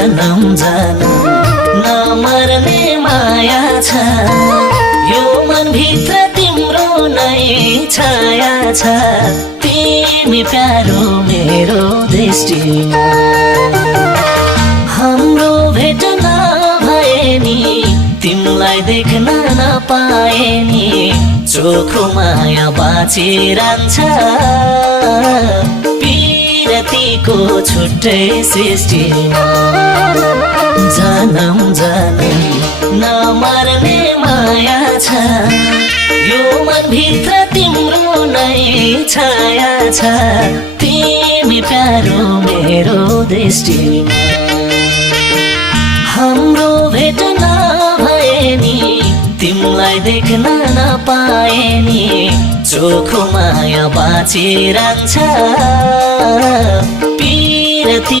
जनम जनम नमर्ने माया छ यो मनभित्र तिम्रो नै छाया छ तिमी प्यारो मेरो दृष्टिमा हाम्रो भेट नभए नि तिमीलाई देख्न नपाए नि चोखो माया बाँचिरहन्छ पिरतीको छुट्टै सृष्टिमा जनम जनम नमर्ने माया छ यो मनभित्र तिम्रो नै छाया छ तिमी प्यारो मेरो दृष्टिमा हाम्रो भेट नभए नि तिमीलाई देख्न नपाए नि चोखो माया बाँचिरहन्छ पिरती